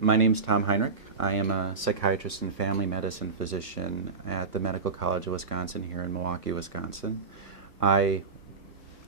My name is Tom Heinrich. I am a psychiatrist and family medicine physician at the Medical College of Wisconsin here in Milwaukee, Wisconsin. I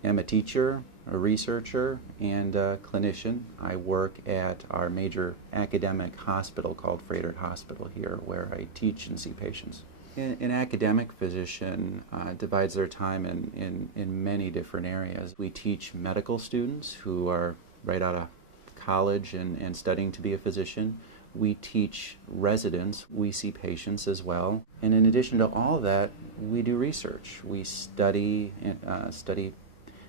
am a teacher, a researcher, and a clinician. I work at our major academic hospital called Froedtert Hospital here, where I teach and see patients. An academic physician divides their time in many different areas. We teach medical students who are right out of college and studying to be a physician. We teach residents. We see patients as well. And in addition to all that, we do research. We study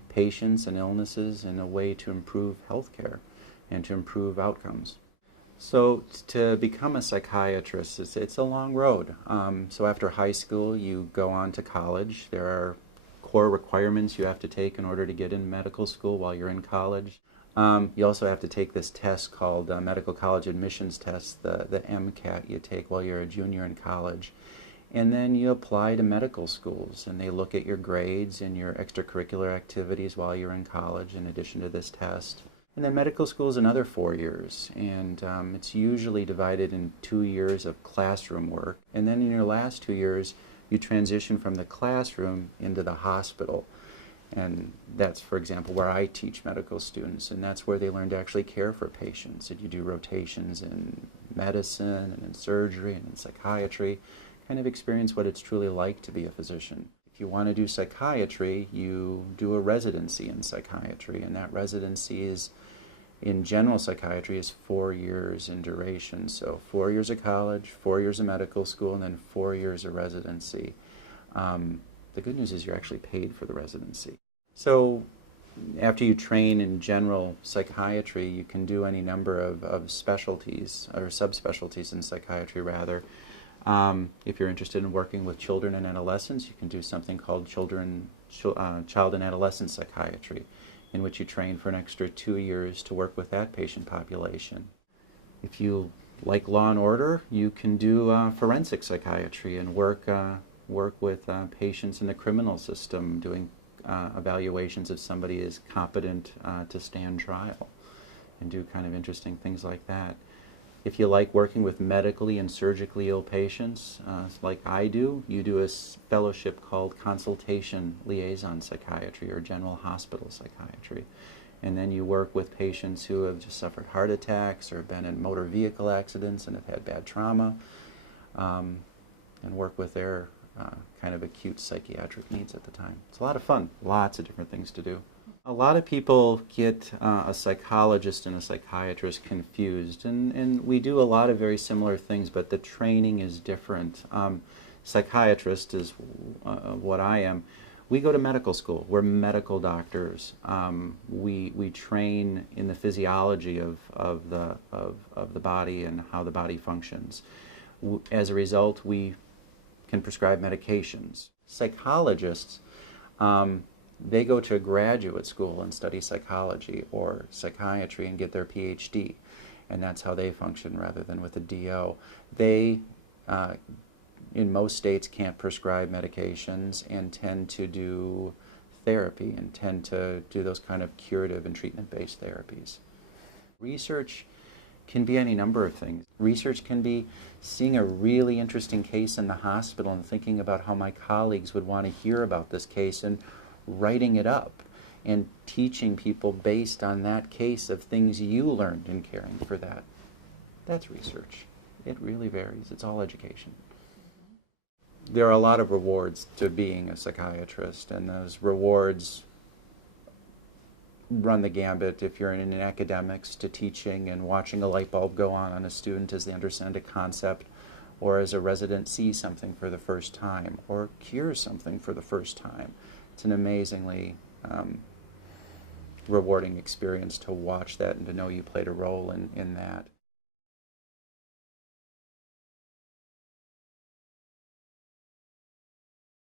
patients and illnesses in a way to improve healthcare and to improve outcomes. So to become a psychiatrist, it's a long road. So after high school, you go on to college. There are core requirements you have to take in order to get in medical school while you're in college. You also have to take this test called Medical College Admissions Test, the MCAT you take while you're a junior in college. And then you apply to medical schools, and they look at your grades and your extracurricular activities while you're in college in addition to this test. And then medical school is another 4 years, and it's usually divided in 2 years of classroom work. And then in your last 2 years, you transition from the classroom into the hospital. And that's, for example, where I teach medical students, and that's where they learn to actually care for patients. And you do rotations in medicine and in surgery and in psychiatry, kind of experience what it's truly like to be a physician. If you want to do psychiatry, you do a residency in psychiatry, and that residency is, in general psychiatry, is 4 years in duration. So 4 years of college, 4 years of medical school, and then 4 years of residency. The good news is you're actually paid for the residency. So after you train in general psychiatry, you can do any number of specialties, or subspecialties in psychiatry rather. If you're interested in working with children and adolescents, you can do something called child and adolescent psychiatry, in which you train for an extra 2 years to work with that patient population. If you like law and order, you can do forensic psychiatry and work with patients in the criminal system, doing evaluations if somebody is competent to stand trial, and do kind of interesting things like that. If you like working with medically and surgically ill patients, like I do, you do a fellowship called Consultation Liaison Psychiatry or General Hospital Psychiatry. And then you work with patients who have just suffered heart attacks or been in motor vehicle accidents and have had bad trauma, and work with their kind of acute psychiatric needs at the time. It's a lot of fun, lots of different things to do. A lot of people get a psychologist and a psychiatrist confused, and we do a lot of very similar things, but the training is different. Psychiatrist is what I am. We go to medical school. We're medical doctors. We train in the physiology of the body and how the body functions. As a result, we can prescribe medications. Psychologists, they go to a graduate school and study psychology or psychiatry and get their PhD, and that's how they function rather than with a DO. They, in most states, can't prescribe medications and tend to do therapy and tend to do those kind of curative and treatment-based therapies. Research can be any number of things. Research can be seeing a really interesting case in the hospital and thinking about how my colleagues would want to hear about this case and writing it up and teaching people based on that case of things you learned in caring for that. That's research. It really varies. It's all education. There are a lot of rewards to being a psychiatrist, and those rewards run the gambit if you're in academics to teaching and watching a light bulb go on a student as they understand a concept, or as a resident sees something for the first time or cures something for the first time. It's an amazingly rewarding experience to watch that and to know you played a role in that.